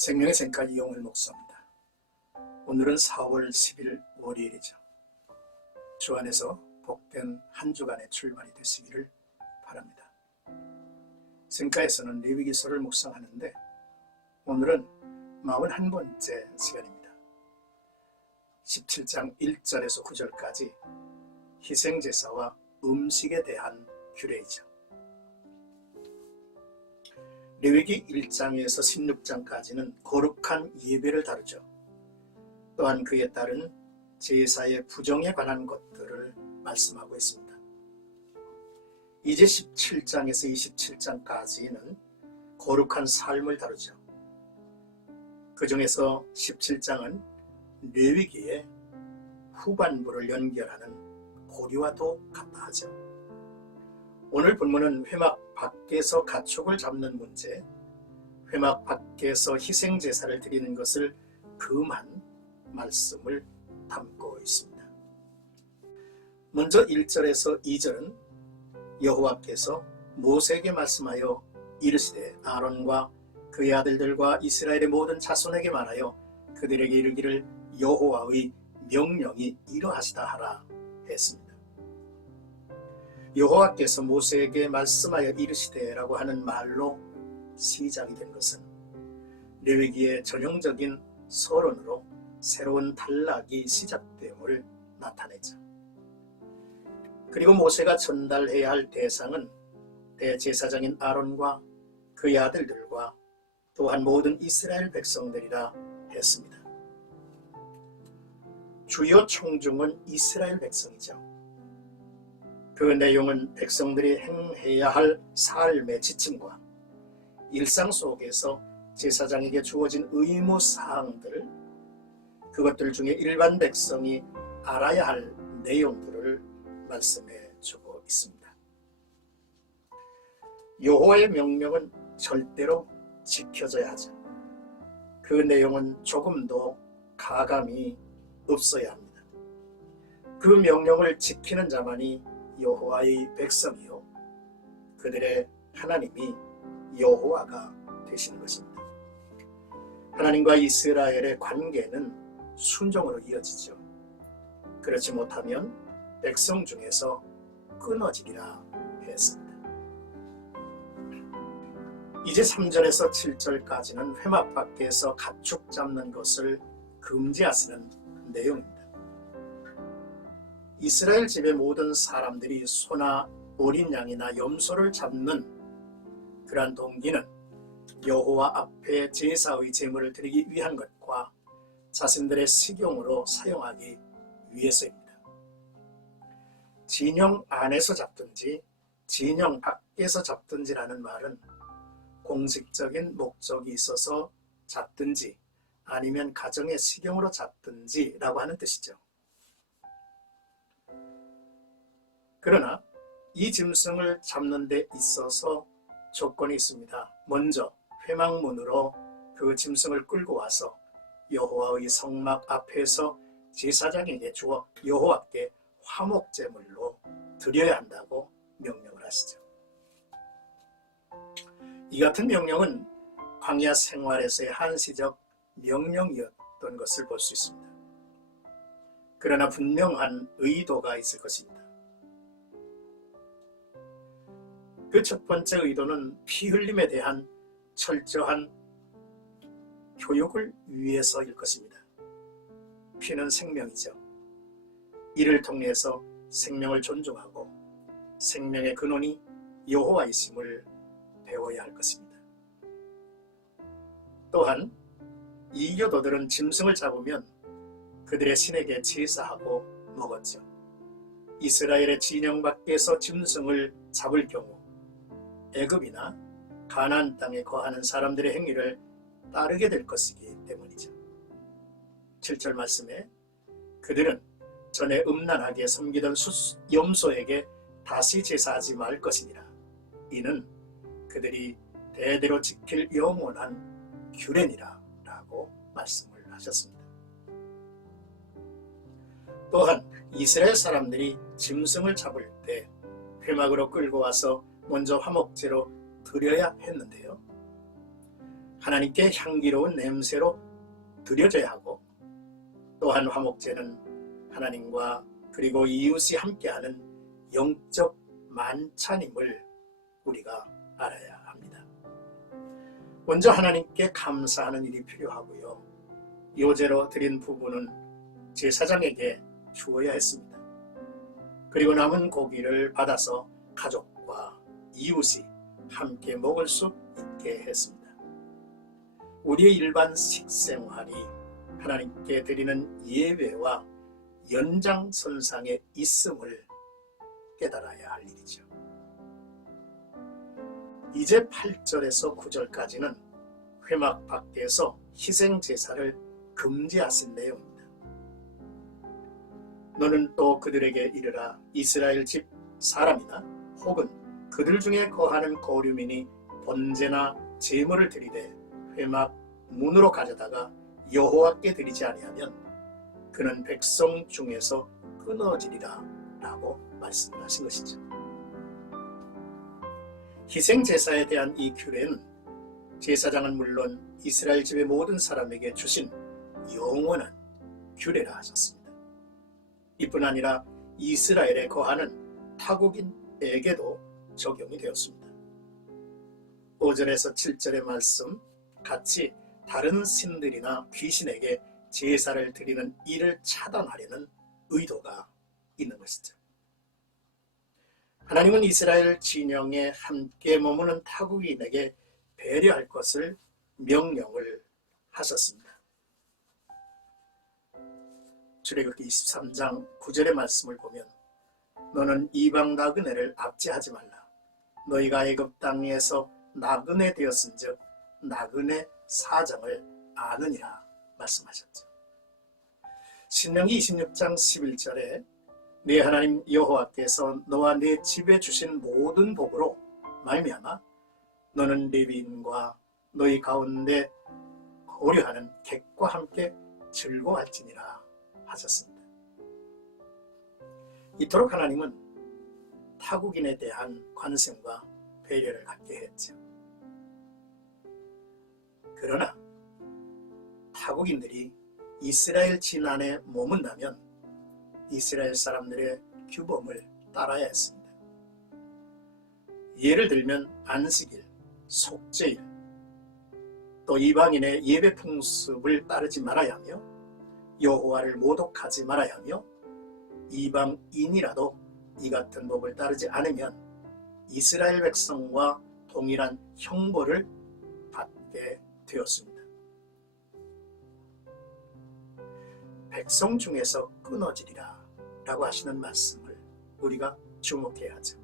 생명의 샘가 이용을 목사입니다. 오늘은 4월 10일 월요일이죠. 주 안에서 복된 한 주간의 출발이 되시기를 바랍니다. 샘가에서는 레위기서를 묵상하는데 오늘은 41번째 시간입니다. 17장 1절에서 9절까지 희생제사와 음식에 대한 규례이죠. 레위기 1장에서 16장까지는 거룩한 예배를 다루죠. 또한 그에 따른 제사의 부정에 관한 것들을 말씀하고 있습니다. 이제 17장에서 27장까지는 거룩한 삶을 다루죠. 그 중에서 17장은 레위기의 후반부를 연결하는 고리와도 같다 하죠. 오늘 본문은 회막 밖에서 가축을 잡는 문제, 회막 밖에서 희생제사를 드리는 것을 금한 말씀을 담고 있습니다. 먼저 1절에서 2절은 여호와께서 모세에게 말씀하여 이르시되 아론과 그의 아들들과 이스라엘의 모든 자손에게 말하여 그들에게 이르기를 여호와의 명령이 이러하시다 하라 했습니다. 여호와께서 모세에게 말씀하여 이르시되라고 하는 말로 시작이 된 것은 레위기의 전형적인 서론으로 새로운 단락이 시작됨을 나타내죠. 그리고 모세가 전달해야 할 대상은 대제사장인 아론과 그의 아들들과 또한 모든 이스라엘 백성들이라 했습니다. 주요 총중은 이스라엘 백성이죠. 그 내용은 백성들이 행해야 할 삶의 지침과 일상 속에서 제사장에게 주어진 의무 사항들, 그것들 중에 일반 백성이 알아야 할 내용들을 말씀해 주고 있습니다. 여호와의 명령은 절대로 지켜져야 하죠. 그 내용은 조금도 가감이 없어야 합니다. 그 명령을 지키는 자만이 여호와의 백성이요 그들의 하나님이 여호와가 되시는 것입니다. 하나님과 이스라엘의 관계는 순종으로 이어지죠. 그렇지 못하면 백성 중에서 끊어지리라 했습니다. 이제 3절에서 7절까지는 회막 밖에서 가축 잡는 것을 금지하시는 내용입니다. 이스라엘 집의 모든 사람들이 소나 어린 양이나 염소를 잡는 그러한 동기는 여호와 앞에 제사의 제물을 드리기 위한 것과 자신들의 식용으로 사용하기 위해서입니다. 진영 안에서 잡든지 진영 밖에서 잡든지라는 말은 공식적인 목적이 있어서 잡든지 아니면 가정의 식용으로 잡든지라고 하는 뜻이죠. 그러나 이 짐승을 잡는 데 있어서 조건이 있습니다. 먼저 회막문으로 그 짐승을 끌고 와서 여호와의 성막 앞에서 제사장에게 주어 여호와께 화목제물로 드려야 한다고 명령을 하시죠. 이 같은 명령은 광야 생활에서의 한시적 명령이었던 것을 볼 수 있습니다. 그러나 분명한 의도가 있을 것입니다. 그 첫 번째 의도는 피 흘림에 대한 철저한 교육을 위해서일 것입니다. 피는 생명이죠. 이를 통해서 생명을 존중하고 생명의 근원이 여호와이심을 배워야 할 것입니다. 또한 이교도들은 짐승을 잡으면 그들의 신에게 제사하고 먹었죠. 이스라엘의 진영 밖에서 짐승을 잡을 경우 애굽이나 가나안 땅에 거하는 사람들의 행위를 따르게 될 것이기 때문이죠. 7절 말씀에 그들은 전에 음란하게 섬기던 염소에게 다시 제사하지 말 것이니라. 이는 그들이 대대로 지킬 영원한 규례니라 라고 말씀을 하셨습니다. 또한 이스라엘 사람들이 짐승을 잡을 때 회막으로 끌고 와서 먼저 화목제로 드려야 했는데요. 하나님께 향기로운 냄새로 드려져야 하고, 또한 화목제는 하나님과 그리고 이웃이 함께하는 영적 만찬임을 우리가 알아야 합니다. 먼저 하나님께 감사하는 일이 필요하고요. 요제로 드린 부분은 제사장에게 주어야 했습니다. 그리고 남은 고기를 받아서 가족과 이웃이 함께 먹을 수 있게 했습니다. 우리의 일반 식생활이 하나님께 드리는 예배와 연장선상에 있음을 깨달아야 할 일이죠. 이제 8절에서 9절까지는 회막 밖에서 희생제사를 금지하신 내용입니다. 너는 또 그들에게 이르라. 이스라엘 집 사람이나 혹은 그들 중에 거하는 거류민이 번제나 제물을 드리되 회막 문으로 가져다가 여호와께 드리지 아니하면 그는 백성 중에서 끊어지리라 라고 말씀을 하신 것이죠. 희생제사에 대한 이 규례는 제사장은 물론 이스라엘 집의 모든 사람에게 주신 영원한 규례라 하셨습니다. 이뿐 아니라 이스라엘에 거하는 타국인에게도 적용이 되었습니다. 5절에서 7절의 말씀 같이 다른 신들이나 귀신에게 제사를 드리는 일을 차단하려는 의도가 있는 것이죠. 하나님은 이스라엘 진영에 함께 머무는 타국인에게 배려할 것을 명령을 하셨습니다. 출애굽기 23장 9절의 말씀을 보면 너는 이방 나그네를 압제하지 말라. 너희가 애굽 땅에서 나그네 되었은즉 나그네 사정을 아느니라 말씀하셨죠. 신명기 26장 11절에 네 하나님 여호와께서 너와 네 집에 주신 모든 복으로 말미암아 너는 레위인과 너희 가운데 거류하는 객과 함께 즐거워할지니라 하셨습니다. 이토록 하나님은 타국인에 대한 관심과 배려를 갖게 했죠. 그러나 타국인들이 이스라엘 진안에 머문다면 이스라엘 사람들의 규범을 따라야 했습니다. 예를 들면 안식일, 속죄일, 또 이방인의 예배 풍습을 따르지 말아야 하며 여호와를 모독하지 말아야 하며 이방인이라도 이 같은 법을 따르지 않으면 이스라엘 백성과 동일한 형벌을 받게 되었습니다. 백성 중에서 끊어지리라 라고 하시는 말씀을 우리가 주목해야 하죠.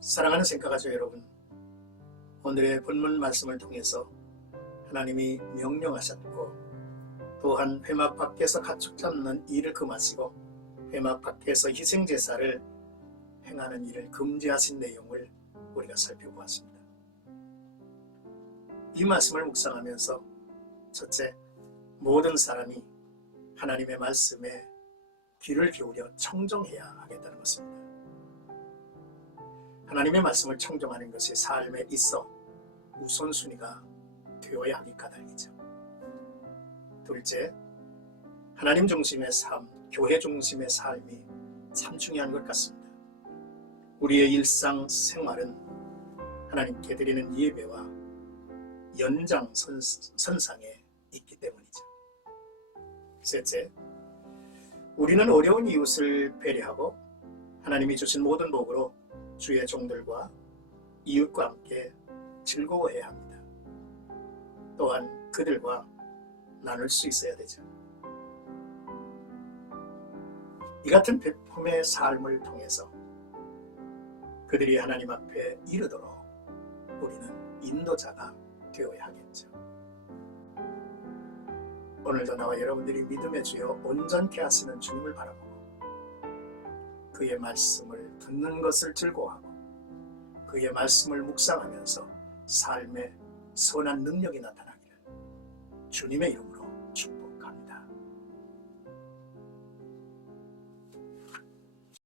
사랑하는 생각하죠 여러분, 오늘의 본문 말씀을 통해서 하나님이 명령하셨고 또한 회막 밖에서 가축 잡는 일을 금하시고 회막 밖에서 희생제사를 행하는 일을 금지하신 내용을 우리가 살펴보았습니다. 이 말씀을 묵상하면서 첫째, 모든 사람이 하나님의 말씀에 귀를 기울여 청정해야 하겠다는 것입니다. 하나님의 말씀을 청정하는 것이 삶에 있어 우선순위가 되어야 하기 까닭이죠. 둘째, 하나님 중심의 삶, 교회 중심의 삶이 참 중요한 것 같습니다. 우리의 일상 생활은 하나님께 드리는 예배와 연장선상에 있기 때문이죠. 셋째, 우리는 어려운 이웃을 배려하고 하나님이 주신 모든 복으로 주의 종들과 이웃과 함께 즐거워해야 합니다. 또한 그들과 나눌 수 있어야 되죠. 이 같은 베품의 삶을 통해서 그들이 하나님 앞에 이르도록 우리는 인도자가 되어야 하겠죠. 오늘도 나와 여러분들이 믿음의 주여 온전케 하시는 주님을 바라보고 그의 말씀을 듣는 것을 즐거워하고 그의 말씀을 묵상하면서 삶에 선한 능력이 나타나기를 주님의 이름으로